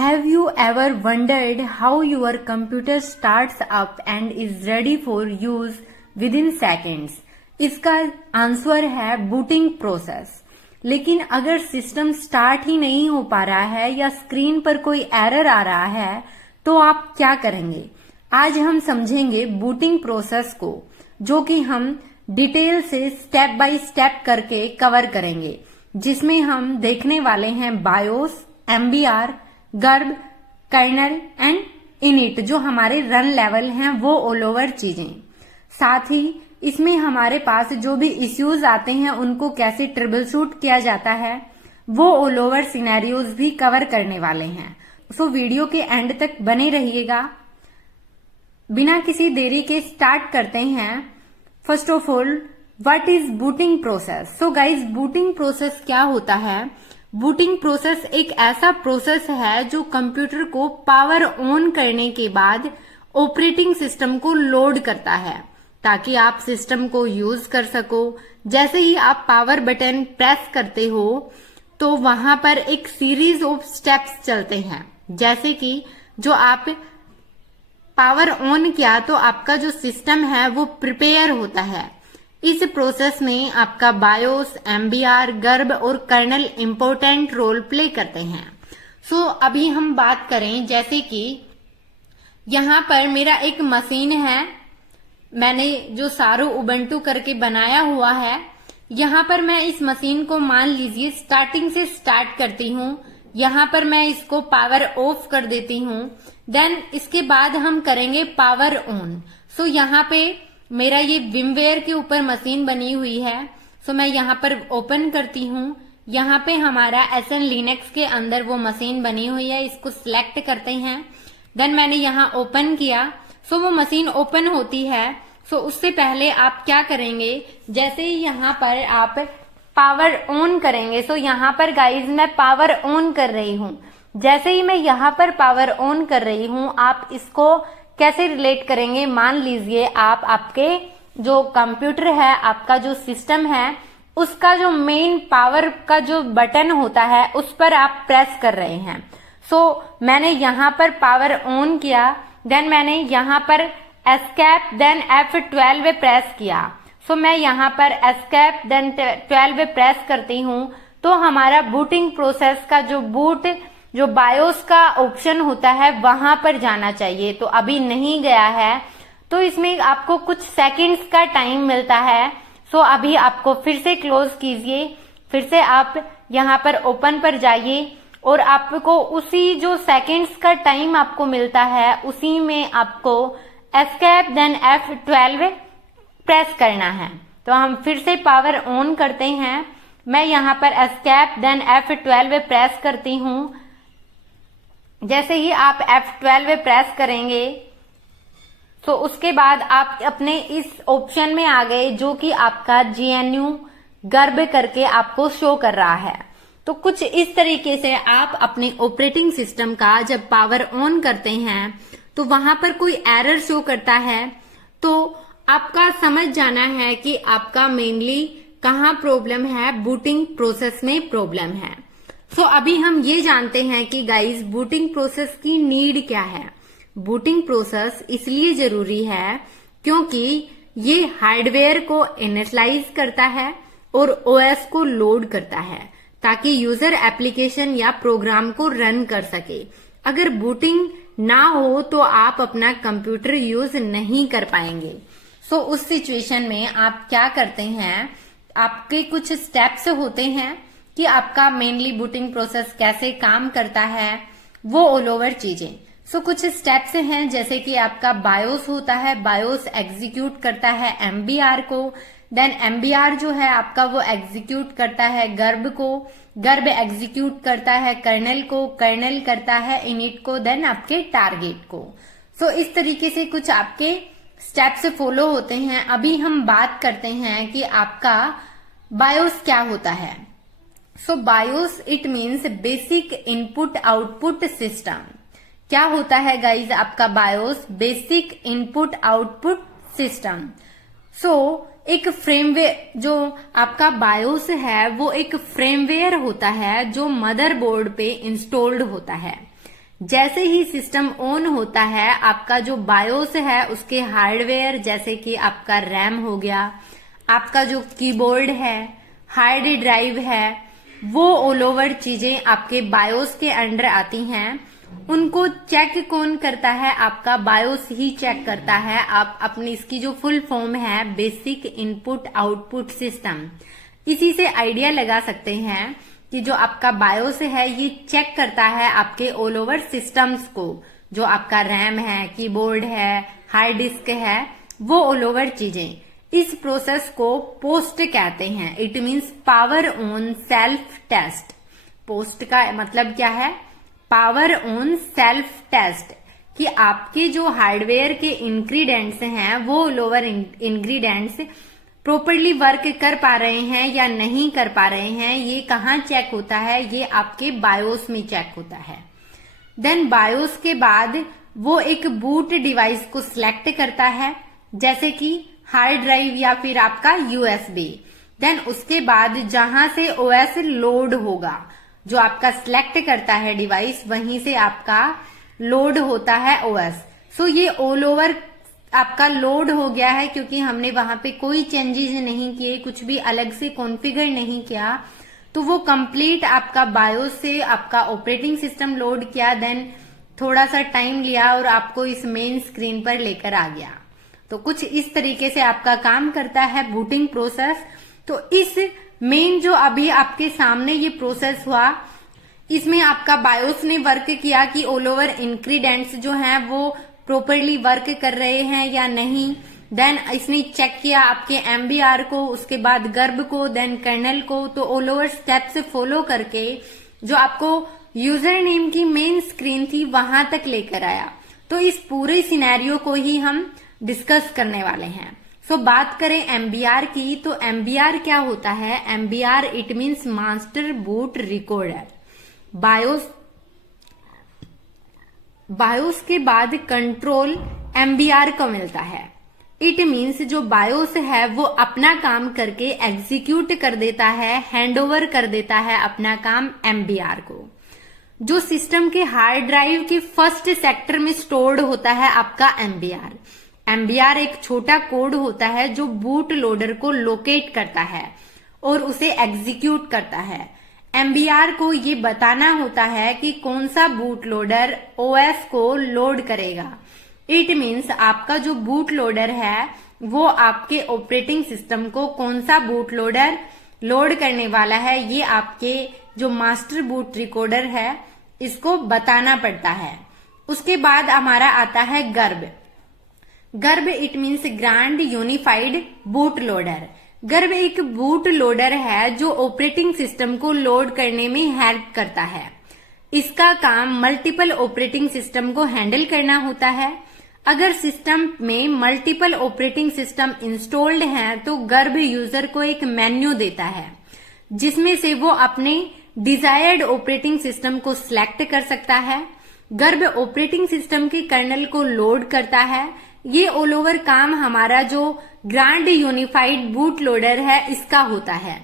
Have you ever wondered how your computer starts up and is ready for use within seconds? इसका answer है booting process. लेकिन अगर system start ही नहीं हो पा रहा है या स्क्रीन पर कोई एरर आ रहा है तो आप क्या करेंगे? आज हम समझेंगे बूटिंग प्रोसेस को, जो कि हम डिटेल से स्टेप बाय स्टेप करके कवर करेंगे, जिसमें हम देखने वाले हैं BIOS, MBR, GRUB, kernel and init, जो हमारे रन लेवल हैं वो ऑल ओवर चीजें। साथ ही इसमें हमारे पास जो भी इश्यूज आते हैं उनको कैसे ट्रिबल शूट किया जाता है वो ऑल ओवर सिनेरियोज भी कवर करने वाले हैं। सो वीडियो के एंड तक बने रहिएगा। बिना किसी देरी के स्टार्ट करते हैं। First of all, what is booting process? So guys, booting process क्या होता है? बूटिंग प्रोसेस एक ऐसा प्रोसेस है जो कंप्यूटर को पावर ऑन करने के बाद ऑपरेटिंग सिस्टम को लोड करता है ताकि आप सिस्टम को यूज कर सको। जैसे ही आप पावर बटन प्रेस करते हो तो वहां पर एक सीरीज ऑफ स्टेप्स चलते हैं। जैसे कि जो आप पावर ऑन किया तो आपका जो सिस्टम है वो प्रिपेयर होता है। इस प्रोसेस में आपका बायोस, एमबीआर, गर्ब और कर्नल इंपॉर्टेंट रोल प्ले करते हैं। सो अभी हम बात करें, जैसे कि यहाँ पर मेरा एक मशीन है, मैंने जो सारो उबंटू करके बनाया हुआ है। यहाँ पर मैं इस मशीन को मान लीजिए स्टार्टिंग से स्टार्ट करती हूँ। यहाँ पर मैं इसको पावर ऑफ कर देती हूँ। देन इसके बाद हम करेंगे पावर ऑन। सो यहाँ पे मेरा ये विमवेयर के ऊपर मशीन बनी हुई है। सो मैं यहाँ पर ओपन करती हूँ। यहाँ पे हमारा SN लिनक्स के अंदर वो मशीन बनी हुई है, इसको सिलेक्ट करते हैं। देन मैंने यहाँ ओपन किया। सो वो मशीन ओपन होती है। सो उससे पहले आप क्या करेंगे, जैसे ही यहाँ पर आप पावर ऑन करेंगे। सो यहाँ पर गाइज मैं पावर ऑन कर रही हूँ। जैसे ही मैं यहाँ पर पावर ऑन कर रही हूँ, आप इसको कैसे रिलेट करेंगे? मान लीजिए आप आपके जो कंप्यूटर है, आपका जो सिस्टम है, उसका जो मेन पावर का जो बटन होता है उस पर आप प्रेस कर रहे हैं। सो मैंने यहाँ पर पावर ऑन किया। देन मैंने यहाँ पर एस्केप देन F12 प्रेस किया। सो मैं यहाँ पर एस्केप देन 12 प्रेस करती हूँ तो हमारा बूटिंग प्रोसेस का जो बायोस का ऑप्शन होता है वहां पर जाना चाहिए। तो अभी नहीं गया है, तो इसमें आपको कुछ सेकंड्स का टाइम मिलता है। सो अभी आपको फिर से क्लोज कीजिए, फिर से आप यहाँ पर ओपन पर जाइए और आपको उसी जो सेकंड्स का टाइम आपको मिलता है उसी में आपको एस्केप देन F12 प्रेस करना है। तो हम फिर से पावर ऑन करते हैं। मैं यहाँ पर एस्केप देन F12 प्रेस करती हूँ। जैसे ही आप F12 प्रेस करेंगे तो उसके बाद आप अपने इस ऑप्शन में आ गए, जो कि आपका GNU गर्ब करके आपको शो कर रहा है। तो कुछ इस तरीके से आप अपने ऑपरेटिंग सिस्टम का जब पावर ऑन करते हैं तो वहां पर कोई एरर शो करता है तो आपका समझ जाना है कि आपका मेनली कहाँ प्रॉब्लम है, बूटिंग प्रोसेस में प्रॉब्लम है। सो अभी हम ये जानते हैं कि गाइस बूटिंग प्रोसेस की नीड क्या है। बूटिंग प्रोसेस इसलिए जरूरी है क्योंकि ये हार्डवेयर को इनिशियलाइज करता है और OS को लोड करता है ताकि यूजर एप्लीकेशन या प्रोग्राम को रन कर सके। अगर बूटिंग ना हो तो आप अपना कंप्यूटर यूज नहीं कर पाएंगे। सो उस सिचुएशन में आप क्या करते हैं, आपके कुछ स्टेप्स होते हैं कि आपका मेनली बूटिंग प्रोसेस कैसे काम करता है, वो ऑल ओवर चीजें। सो कुछ स्टेप्स हैं, जैसे कि आपका बायोस होता है, बायोस एग्जीक्यूट करता है एमबीआर को। देन एमबीआर जो है आपका वो एग्जीक्यूट करता है गर्ब को, गर्ब एग्जीक्यूट करता है कर्नल को, कर्नल करता है इनिट को, देन आपके टारगेट को। सो इस तरीके से कुछ आपके स्टेप्स फॉलो होते हैं। अभी हम बात करते हैं कि आपका बायोस क्या होता है। So BIOS it means basic input output system. क्या होता है गाइज आपका BIOS? Basic input output system. So एक फ्रेमवेयर, जो आपका बायोस है वो एक फ्रेमवेयर होता है जो मदरबोर्ड पे इंस्टॉल्ड होता है। जैसे ही सिस्टम ऑन होता है, आपका जो बायोस है उसके हार्डवेयर जैसे कि आपका रैम हो गया, आपका जो कीबोर्ड है, हार्ड ड्राइव है, वो ऑल ओवर चीजें आपके बायोस के अंडर आती हैं। उनको चेक कौन करता है? आपका बायोस ही चेक करता है। आप अपनी इसकी जो फुल फॉर्म है बेसिक इनपुट आउटपुट सिस्टम, इसी से आइडिया लगा सकते हैं कि जो आपका बायोस है ये चेक करता है आपके ऑल ओवर सिस्टम्स को, जो आपका रैम है, कीबोर्ड है, हार्ड डिस्क है, वो ऑल ओवर चीजें। इस प्रोसेस को पोस्ट कहते हैं। It means power on self test. Post का मतलब क्या है? पावर ऑन सेल्फ टेस्ट, कि आपके जो हार्डवेयर के इंग्रेडिएंट्स हैं वो all over ingredients properly work कर पा रहे हैं या नहीं कर पा रहे हैं। ये कहाँ चेक होता है? ये आपके बायोस में चेक होता है। देन बायोस के बाद वो एक बूट डिवाइस को सिलेक्ट करता है, जैसे कि हार्ड ड्राइव या फिर आपका यूएसबी। देन उसके बाद जहां से ओएस लोड होगा, जो आपका सिलेक्ट करता है डिवाइस, वहीं से आपका लोड होता है ओएस। सो ये ऑल ओवर आपका लोड हो गया है, क्योंकि हमने वहां पे कोई चेंजेस नहीं किए, कुछ भी अलग से कॉन्फ़िगर नहीं किया। तो वो कंप्लीट आपका बायोस से आपका ऑपरेटिंग सिस्टम लोड किया, देन थोड़ा सा टाइम लिया और आपको इस मेन स्क्रीन पर लेकर आ गया। तो कुछ इस तरीके से आपका काम करता है बूटिंग प्रोसेस। तो इस मेन जो अभी आपके सामने ये प्रोसेस हुआ, इसमें आपका बायोस ने वर्क किया कि ऑल ओवर इंग्रेडिएंट्स जो हैं वो प्रॉपरली वर्क कर रहे हैं या नहीं। देन इसने चेक किया आपके एमबीआर को, उसके बाद गर्भ को, देन कर्नल को। तो ऑल ओवर स्टेप्स फॉलो करके जो आपको यूजर नेम की मेन स्क्रीन थी वहां तक लेकर आया। तो इस पूरे सिनेरियो को ही हम डिस्कस करने वाले हैं। सो बात करें एमबीआर की, तो एमबीआर क्या होता है? MBR it means master boot recorder. BIOS के बाद कंट्रोल एमबीआर को मिलता है। इट मीन्स जो बायोस है वो अपना काम करके एग्जीक्यूट कर देता है, हैंडओवर कर देता है अपना काम एमबीआर को। जो सिस्टम के हार्ड ड्राइव के फर्स्ट सेक्टर में स्टोर्ड होता है आपका एमबीआर। एमबीआर एक छोटा कोड होता है जो बूट लोडर को लोकेट करता है और उसे एग्जीक्यूट करता है। एमबीआर को ये बताना होता है कि कौन सा बूट लोडर ओएस को लोड करेगा। इट मीन्स आपका जो बूट लोडर है वो आपके ऑपरेटिंग सिस्टम को कौन सा बूट लोडर लोड करने वाला है, ये आपके जो मास्टर बूट रिकॉर्डर है इसको बताना पड़ता है। उसके बाद हमारा आता है गर्भ। गर्भ it means grand unified boot loader. गर्भ एक बूट लोडर है जो ऑपरेटिंग सिस्टम को लोड करने में हेल्प करता है। इसका काम मल्टीपल ऑपरेटिंग सिस्टम को हैंडल करना होता है। अगर सिस्टम में मल्टीपल ऑपरेटिंग सिस्टम इंस्टॉल्ड हैं तो गर्भ यूजर को एक मेन्यू देता है जिसमें से वो अपने डिजायर्ड ऑपरेटिंग सिस्टम को सिलेक्ट कर सकता है। गर्भ ऑपरेटिंग सिस्टम के कर्नल को लोड करता है। ये ऑल ओवर काम हमारा जो ग्रैंड यूनिफाइड बूट लोडर है इसका होता है।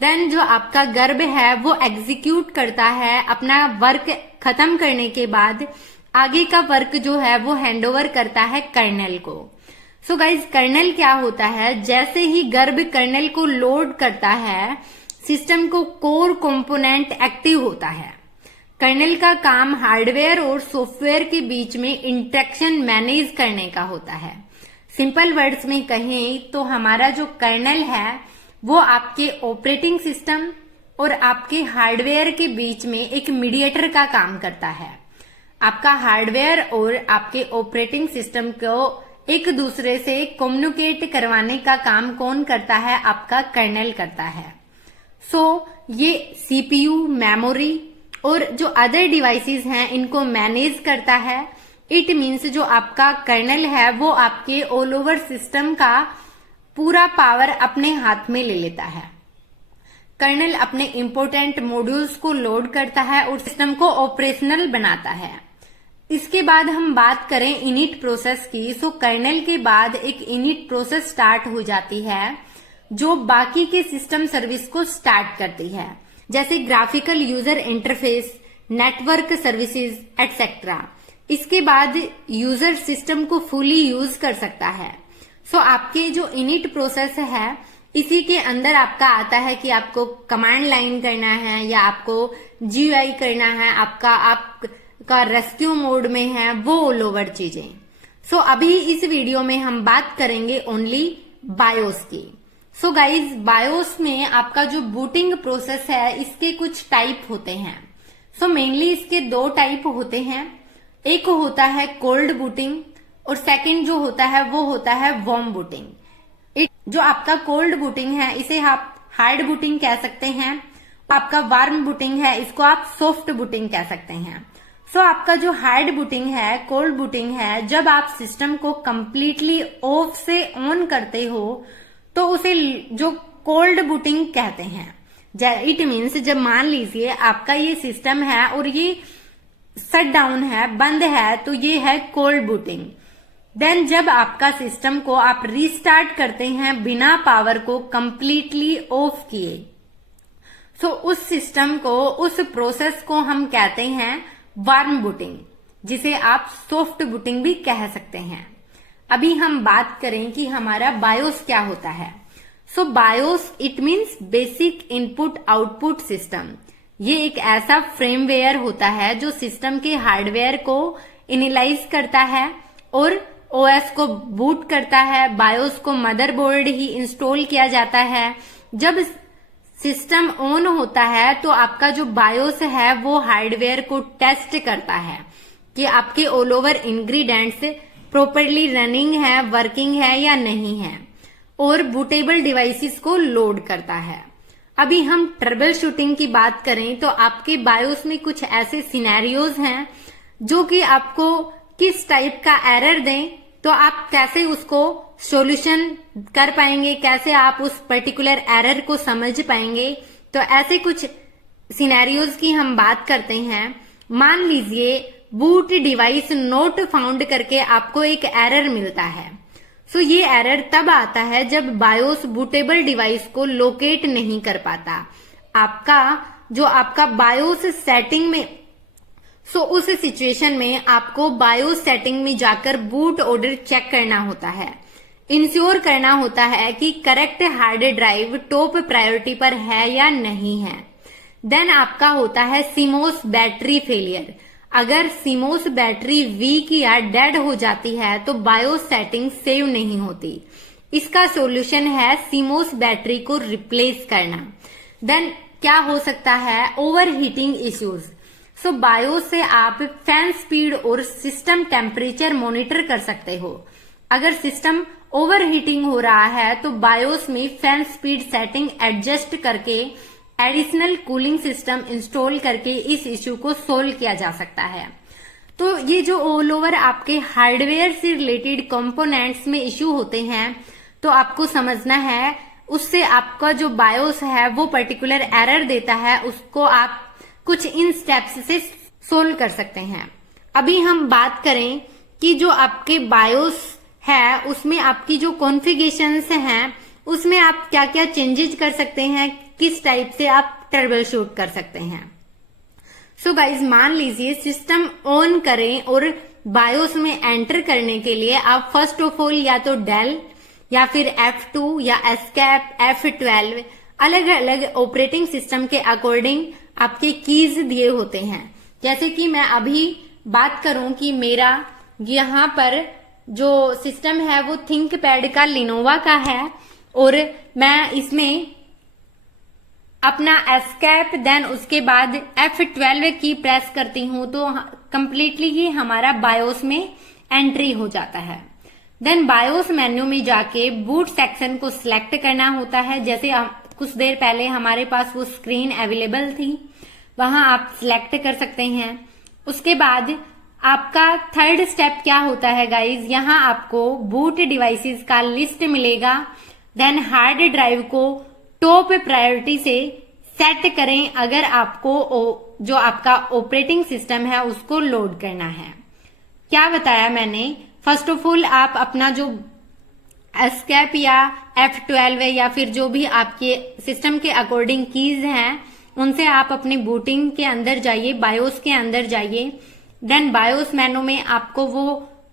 देन जो आपका गर्भ है वो एग्जीक्यूट करता है, अपना वर्क खत्म करने के बाद आगे का वर्क जो है वो हैंडओवर करता है कर्नल को। सो गाइज कर्नल क्या होता है? जैसे ही गर्भ कर्नल को लोड करता है सिस्टम को कोर कंपोनेंट एक्टिव होता है। कर्नल का काम हार्डवेयर और सॉफ्टवेयर के बीच में इंटरेक्शन मैनेज करने का होता है। सिंपल वर्ड्स में कहें तो हमारा जो कर्नल है वो आपके ऑपरेटिंग सिस्टम और आपके हार्डवेयर के बीच में एक मीडिएटर का काम करता है। आपका हार्डवेयर और आपके ऑपरेटिंग सिस्टम को एक दूसरे से कम्युनिकेट करवाने का काम कौन करता है? आपका कर्नल करता है। सो ये सीपीयू, मेमोरी और जो अदर डिवाइसेस हैं इनको मैनेज करता है। इट मीन्स जो आपका कर्नल है वो आपके ऑल ओवर सिस्टम का पूरा पावर अपने हाथ में ले लेता है। कर्नल अपने इंपोर्टेंट मॉड्यूल्स को लोड करता है और सिस्टम को ऑपरेशनल बनाता है। इसके बाद हम बात करें इनिट प्रोसेस की। सो कर्नल के बाद एक इनिट प्रोसेस स्टार्ट हो जाती है जो बाकी के सिस्टम सर्विस को स्टार्ट करती है, जैसे graphical user interface, network services etcetera. इसके बाद यूजर सिस्टम को फुली यूज कर सकता है। सो आपके जो इनिट प्रोसेस है इसी के अंदर आपका आता है कि आपको कमांड लाइन करना है या आपको जीयूआई करना है, आपका रेस्क्यू मोड में है, वो ऑल ओवर चीजें। सो अभी इस वीडियो में हम बात करेंगे ओनली बायोस की। सो गाइज, बायोस में आपका जो बूटिंग प्रोसेस है इसके कुछ टाइप होते हैं। सो मेनली इसके दो टाइप होते हैं। एक होता है कोल्ड बूटिंग और सेकंड जो होता है वो होता है वार्म बूटिंग। जो आपका कोल्ड बूटिंग है इसे आप हार्ड बूटिंग कह सकते हैं, आपका वार्म बूटिंग है इसको आप सॉफ्ट बूटिंग कह सकते हैं। सो आपका जो हार्ड बूटिंग है, कोल्ड बूटिंग है, जब आप सिस्टम को कंप्लीटली ऑफ से ऑन करते हो तो उसे जो कोल्ड बूटिंग कहते हैं। इट मीन्स जब मान लीजिए आपका ये सिस्टम है और ये शट डाउन है, बंद है, तो ये है कोल्ड बूटिंग। देन जब आपका सिस्टम को आप रीस्टार्ट करते हैं बिना पावर को कंप्लीटली ऑफ किए, सो उस सिस्टम को, उस प्रोसेस को हम कहते हैं वार्म बूटिंग, जिसे आप सॉफ्ट बूटिंग भी कह सकते हैं। अभी हम बात करें कि हमारा बायोस क्या होता है। So BIOS it means basic input output system. ये एक ऐसा फ्रेमवेयर होता है जो सिस्टम के हार्डवेयर को इनिलाइज करता है और ओएस को बूट करता है। बायोस को मदरबोर्ड ही इंस्टॉल किया जाता है। जब सिस्टम ऑन होता है तो आपका जो बायोस है वो हार्डवेयर को टेस्ट करता है कि आपके all over ingredients properly running है, वर्किंग है या नहीं है, और बूटेबल डिवाइसेस को लोड करता है। अभी हम ट्रबल शूटिंग की बात करें तो आपके बायोस में कुछ ऐसे सिनेरियोज हैं जो कि आपको किस टाइप का एरर दें तो आप कैसे उसको सॉल्यूशन कर पाएंगे, कैसे आप उस पर्टिकुलर एरर को समझ पाएंगे। तो ऐसे कुछ सिनेरियोज की हम बात करते हैं। मान लीजिए बूट डिवाइस नॉट फाउंड करके आपको एक एरर मिलता है। सो ये एरर तब आता है जब बायोस बूटेबल डिवाइस को लोकेट नहीं कर पाता। आपका बायोस सेटिंग में, सो उस सिचुएशन में आपको बायोस सेटिंग में जाकर बूट ऑर्डर चेक करना होता है, इंश्योर करना होता है कि correct hard drive top priority पर है या नहीं है। देन आपका होता है सीमोस बैटरी फेलियर। अगर सीमोस बैटरी वीक या डेड हो जाती है तो बायोस सेटिंग सेव नहीं होती। इसका सॉल्यूशन है सीमोस बैटरी को रिप्लेस करना। देन क्या हो सकता है, ओवरहीटिंग इश्यूज। सो बायोस से आप फैन स्पीड और सिस्टम टेम्परेचर मॉनिटर कर सकते हो। अगर सिस्टम ओवरहीटिंग हो रहा है तो बायोस में फैन स्पीड सेटिंग एडजस्ट करके एडिशनल कूलिंग सिस्टम इंस्टॉल करके इस इश्यू को सोल्व किया जा सकता है। तो ये जो ऑल ओवर आपके हार्डवेयर से रिलेटेड कंपोनेंट्स में इश्यू होते हैं तो आपको समझना है, उससे आपका जो बायोस है वो पर्टिकुलर एरर देता है, उसको आप कुछ इन स्टेप्स से सोल्व कर सकते हैं। अभी हम बात करें कि जो आपके बायोस है उसमें आपकी जो कॉन्फ़िगरेशंस हैं उसमें आप क्या क्या चेंजेस कर सकते हैं, किस टाइप से आप ट्रबल शूट कर सकते हैं। सो गाइज, मान लीजिए सिस्टम ऑन करें और बायोस में एंटर करने के लिए आप फर्स्ट ऑफ ऑल या तो डेल या फिर F2 या एस्केप F12 अलग अलग ऑपरेटिंग सिस्टम के अकॉर्डिंग आपके कीज दिए होते हैं। जैसे कि मैं अभी बात करूं कि मेरा यहाँ पर जो सिस्टम है वो थिंकपैड का लिनोवा का है और मैं इसमें अपना एस्केप देन उसके बाद F12 की प्रेस करती हूं तो कंप्लीटली ही हमारा बायोस में एंट्री हो जाता है। देन बायोस मेन्यू में जाके बूट सेक्शन को सिलेक्ट करना होता है। जैसे कुछ देर पहले हमारे पास वो स्क्रीन अवेलेबल थी, वहां आप सिलेक्ट कर सकते हैं। उसके बाद आपका थर्ड स्टेप क्या होता है गाइज, यहाँ आपको बूट डिवाइसेस का लिस्ट मिलेगा। देन हार्ड ड्राइव को टॉप प्रायोरिटी से सेट करें अगर आपको जो आपका ऑपरेटिंग सिस्टम है उसको लोड करना है। क्या बताया मैंने, फर्स्ट ऑफ ऑल आप अपना जो एस्केप या F12 या फिर जो भी आपके सिस्टम के अकॉर्डिंग कीज हैं उनसे आप अपने बूटिंग के अंदर जाइए, बायोस के अंदर जाइए। देन बायोस मेनू में आपको वो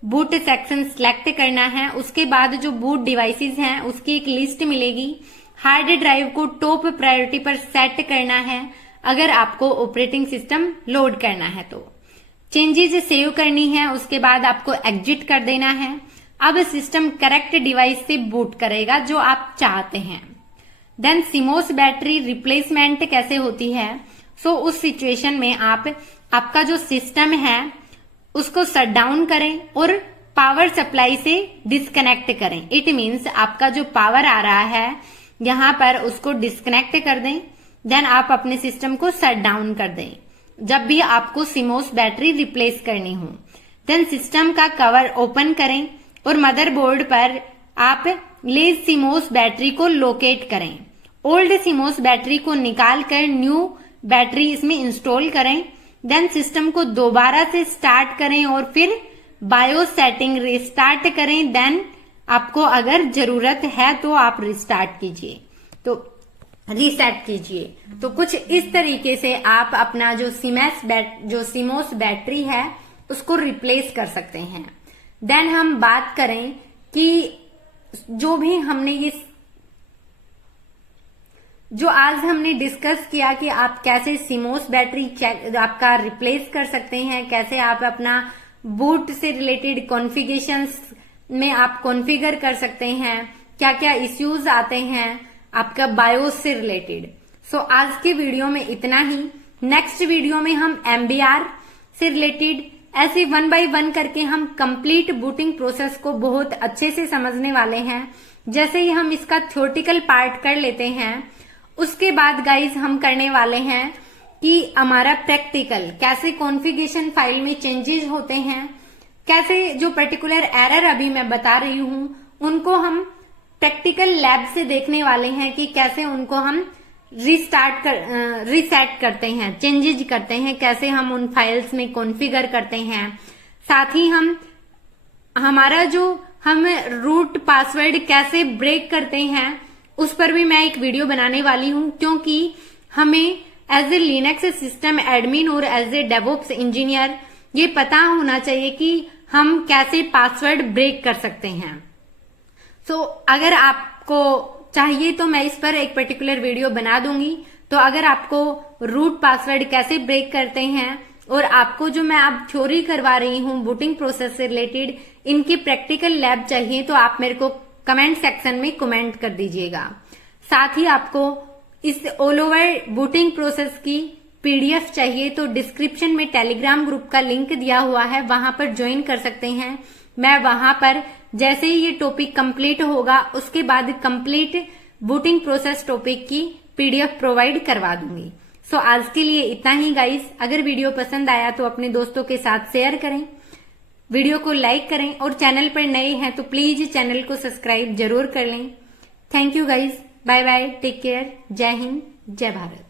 बूट सेक्शन सिलेक्ट करना है। उसके बाद जो बूट डिवाइसेस हैं उसकी एक लिस्ट मिलेगी। हार्ड ड्राइव को टॉप प्रायोरिटी पर सेट करना है अगर आपको ऑपरेटिंग सिस्टम लोड करना है तो। चेंजेस सेव करनी है, उसके बाद आपको एग्जिट कर देना है। अब सिस्टम करेक्ट डिवाइस से बूट करेगा जो आप चाहते हैं। देन सीमोस बैटरी रिप्लेसमेंट कैसे होती है? उस सिचुएशन में आपका जो सिस्टम है उसको शट डाउन करें और पावर सप्लाई से डिस्कनेक्ट करें। इट मीन्स आपका जो पावर आ रहा है यहाँ पर उसको डिस्कनेक्ट कर दें। देन आप अपने सिस्टम को शट डाउन कर दें जब भी आपको सीमोस बैटरी रिप्लेस करनी हो। देन सिस्टम का कवर ओपन करें और मदरबोर्ड पर आप लेज सीमोस बैटरी को लोकेट करें। ओल्ड सीमोस बैटरी को निकाल कर न्यू बैटरी इसमें इंस्टॉल करें। देन सिस्टम को दोबारा से स्टार्ट करें और फिर बायोस सेटिंग रिस्टार्ट करें। देन आपको अगर जरूरत है तो आप रिस्टार्ट कीजिए, तो रीसेट कीजिए। तो कुछ इस तरीके से आप अपना जो सीमोस बैटरी है उसको रिप्लेस कर सकते हैं। देन हम बात करें कि जो आज हमने डिस्कस किया कि आप कैसे सीमोस बैटरी आपका रिप्लेस कर सकते हैं, कैसे आप अपना बूट से रिलेटेड कॉन्फ़िगरेशंस में आप कॉन्फ़िगर कर सकते हैं, क्या क्या इश्यूज आते हैं आपका बायोस से रिलेटेड। आज के वीडियो में इतना ही। नेक्स्ट वीडियो में हम MBR से रिलेटेड ऐसे 1 बाय 1 करके हम कंप्लीट बूटिंग प्रोसेस को बहुत अच्छे से समझने वाले हैं। जैसे ही हम इसका थ्योरेटिकल पार्ट कर लेते हैं उसके बाद गाइज हम करने वाले हैं कि हमारा प्रैक्टिकल कैसे कॉन्फ़िगरेशन फाइल में चेंजेस होते हैं, कैसे जो पर्टिकुलर एरर अभी मैं बता रही हूं उनको हम प्रैक्टिकल लैब से देखने वाले हैं कि कैसे उनको हम रीसेट करते हैं, चेंजेस करते हैं, कैसे हम उन फाइल्स में कॉन्फ़िगर करते हैं। साथ ही हमारा जो हम रूट पासवर्ड कैसे ब्रेक करते हैं उस पर भी मैं एक वीडियो बनाने वाली हूं, क्योंकि हमें as a Linux system admin और एज ए डेवऑप्स इंजीनियर ये पता होना चाहिए कि हम कैसे पासवर्ड ब्रेक कर सकते हैं। अगर आपको चाहिए तो मैं इस पर एक पर्टिकुलर वीडियो बना दूंगी। तो अगर आपको रूट पासवर्ड कैसे ब्रेक करते हैं और आपको जो मैं अब थ्योरी करवा रही हूँ बूटिंग प्रोसेस से रिलेटेड इनकी प्रैक्टिकल लैब चाहिए तो आप मेरे को कमेंट सेक्शन में कमेंट कर दीजिएगा। साथ ही आपको इस ऑल ओवर बूटिंग प्रोसेस की PDF चाहिए तो डिस्क्रिप्शन में टेलीग्राम ग्रुप का लिंक दिया हुआ है, वहां पर ज्वाइन कर सकते हैं। मैं वहां पर जैसे ही ये टॉपिक कंप्लीट होगा उसके बाद कंप्लीट बूटिंग प्रोसेस टॉपिक की PDF प्रोवाइड करवा दूंगी। आज के लिए इतना ही गाइस। अगर वीडियो पसंद आया तो अपने दोस्तों के साथ शेयर करें, वीडियो को लाइक करें और चैनल पर नए हैं तो प्लीज चैनल को सब्सक्राइब जरूर कर लें। Thank you guys, bye bye, take care, जय हिंद, जय भारत।